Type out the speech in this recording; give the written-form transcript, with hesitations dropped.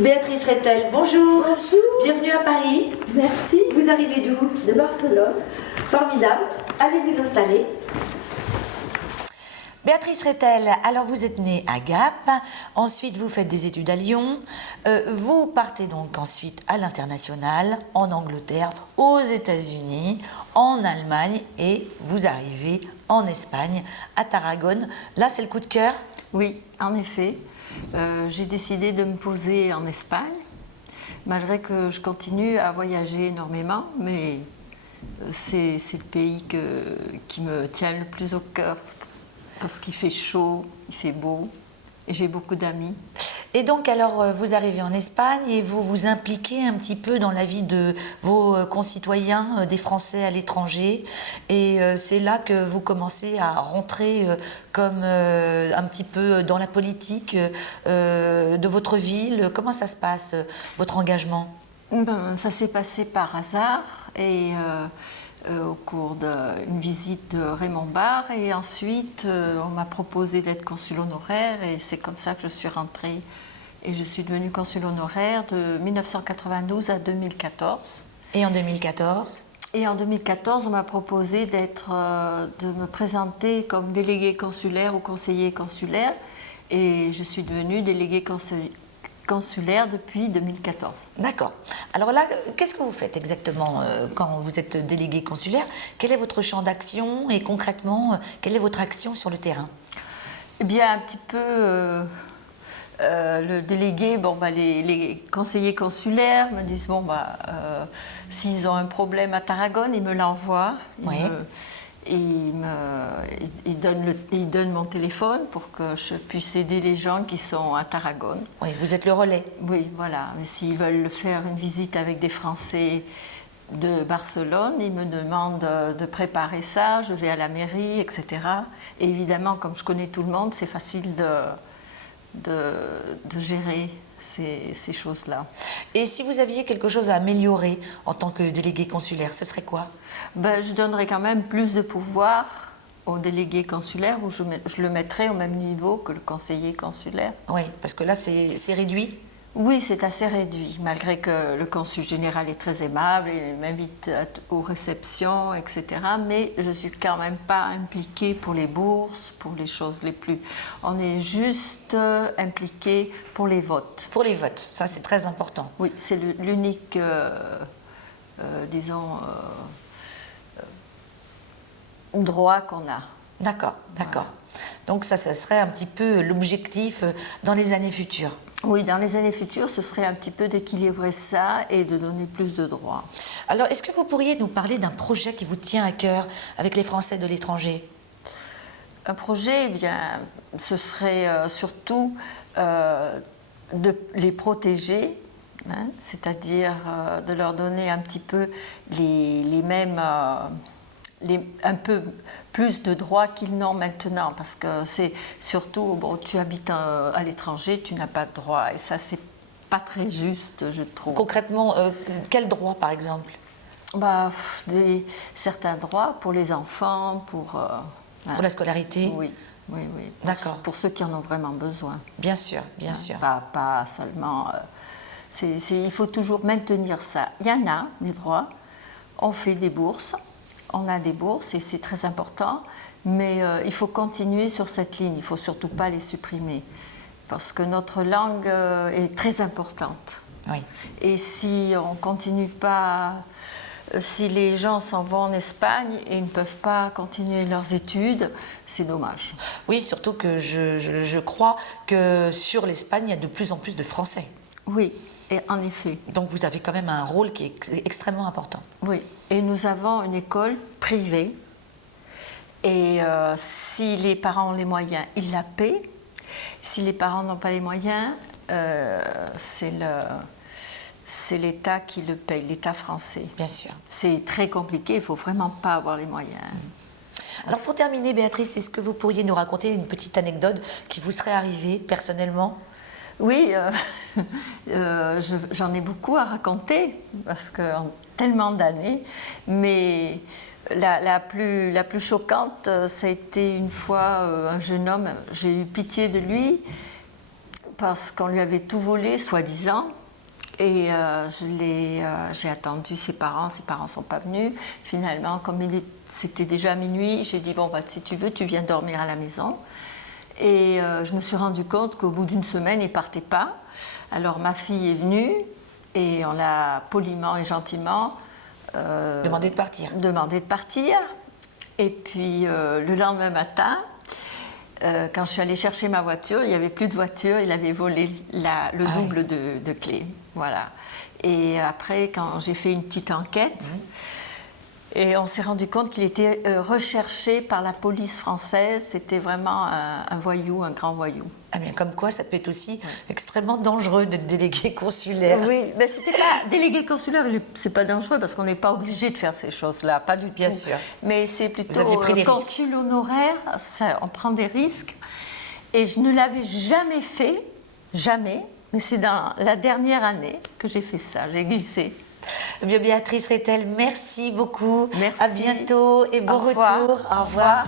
Béatrice Rettel, bonjour. Bonjour. Bienvenue à Paris. Merci. Vous arrivez d'où? De Barcelone. Formidable. Allez vous installer. Béatrice Rettel, alors vous êtes née à Gap, ensuite vous faites des études à Lyon, vous partez donc ensuite à l'international, en Angleterre, aux États-Unis, en Allemagne et vous arrivez en Espagne, à Tarragone. Là, c'est le coup de cœur? Oui, en effet. J'ai décidé de me poser en Espagne, malgré que je continue à voyager énormément, mais c'est le pays qui me tient le plus au cœur, parce qu'il fait chaud, il fait beau, et j'ai beaucoup d'amis. Et donc, alors, vous arrivez en Espagne et vous vous impliquez un petit peu dans la vie de vos concitoyens, des Français à l'étranger. Et c'est là que vous commencez à rentrer comme un petit peu dans la politique de votre ville. Comment ça se passe, votre engagement? Ça s'est passé par hasard et au cours d'une visite de Raymond Barre. Et ensuite, on m'a proposé d'être consul honoraire et c'est comme ça que je suis rentrée. Et je suis devenue consul honoraire de 1992 à 2014. Et en 2014? Et en 2014, on m'a proposé de me présenter comme déléguée consulaire ou conseiller consulaire. Et je suis devenue déléguée consulaire depuis 2014. D'accord. Alors là, qu'est-ce que vous faites exactement quand vous êtes délégué consulaire? Quel est votre champ d'action et concrètement, quelle est votre action sur le terrain? Eh bien, un petit peu... le délégué, les conseillers consulaires me disent s'ils ont un problème à Tarragone, ils me l'envoient. Ils donnent mon téléphone pour que je puisse aider les gens qui sont à Tarragone. Oui, vous êtes le relais. Oui, voilà. Mais s'ils veulent faire une visite avec des Français de Barcelone, ils me demandent de préparer ça, je vais à la mairie, etc. Et évidemment, comme je connais tout le monde, c'est facile de gérer ces choses-là. Et si vous aviez quelque chose à améliorer en tant que délégué consulaire, ce serait quoi? Je donnerais quand même plus de pouvoir au délégué consulaire, ou je le mettrais au même niveau que le conseiller consulaire. Oui, parce que là, c'est réduit. Oui, c'est assez réduit, malgré que le consul général est très aimable et m'invite aux réceptions, etc. Mais je ne suis quand même pas impliquée pour les bourses, pour les choses les plus... On est juste impliqué pour les votes. Pour les votes, ça c'est très important. Oui, c'est l'unique, droit qu'on a. D'accord, d'accord. Donc ça serait un petit peu l'objectif dans les années futures. Oui, dans les années futures, ce serait un petit peu d'équilibrer ça et de donner plus de droits. Alors, est-ce que vous pourriez nous parler d'un projet qui vous tient à cœur avec les Français de l'étranger? Un projet, eh bien, ce serait surtout de les protéger, hein, c'est-à-dire de leur donner un petit peu les mêmes... un peu plus de droits qu'ils n'ont maintenant, parce que c'est surtout, tu habites à l'étranger, tu n'as pas de droits, et ça c'est pas très juste, je trouve. Concrètement, quels droits par exemple? Certains droits pour les enfants, pour la scolarité? Oui. D'accord. Pour ceux qui en ont vraiment besoin. Bien sûr, bien sûr. Pas seulement... il faut toujours maintenir ça. Il y en a, des droits. On fait des bourses. On a des bourses et c'est très important, mais il faut continuer sur cette ligne, il ne faut surtout pas les supprimer, parce que notre langue est très importante. Oui. Et si on ne continue pas, si les gens s'en vont en Espagne et ne peuvent pas continuer leurs études, c'est dommage. Oui, surtout que je crois que sur l'Espagne, il y a de plus en plus de Français. Oui. Et en effet. Donc vous avez quand même un rôle qui est extrêmement important. Oui, et nous avons une école privée. Et si les parents ont les moyens, ils la paient. Si les parents n'ont pas les moyens, c'est l'État qui le paye, l'État français. Bien sûr. C'est très compliqué, il ne faut vraiment pas avoir les moyens. Alors pour terminer, Béatrice, est-ce que vous pourriez nous raconter une petite anecdote qui vous serait arrivée personnellement? Oui, j'en ai beaucoup à raconter, parce que tellement d'années, mais la plus choquante, ça a été une fois un jeune homme, j'ai eu pitié de lui, parce qu'on lui avait tout volé, soi-disant. Et j'ai attendu ses parents ne sont pas venus. Finalement, comme c'était déjà minuit, j'ai dit, bon, bah, si tu veux, tu viens dormir à la maison. Et je me suis rendu compte qu'au bout d'une semaine, il ne partait pas. Alors ma fille est venue et on l'a poliment et gentiment demandé de partir. Et puis le lendemain matin, quand je suis allée chercher ma voiture, il n'y avait plus de voiture, il avait volé le double de clés. Voilà. Et après, quand j'ai fait une petite enquête, et on s'est rendu compte qu'il était recherché par la police française. C'était vraiment un voyou, un grand voyou. Ah bien, comme quoi, ça peut être aussi extrêmement dangereux d'être délégué consulaire. Oui, mais c'était pas délégué consulaire. C'est pas dangereux parce qu'on n'est pas obligé de faire ces choses-là, pas du tout. Bien sûr. Mais c'est plutôt Vous aviez pris des consul honoraire. On prend des risques. Et je ne l'avais jamais fait, jamais. Mais c'est dans la dernière année que j'ai fait ça. J'ai glissé. Béatrice Rethel, merci beaucoup. Merci. À bientôt et bon retour. Au revoir.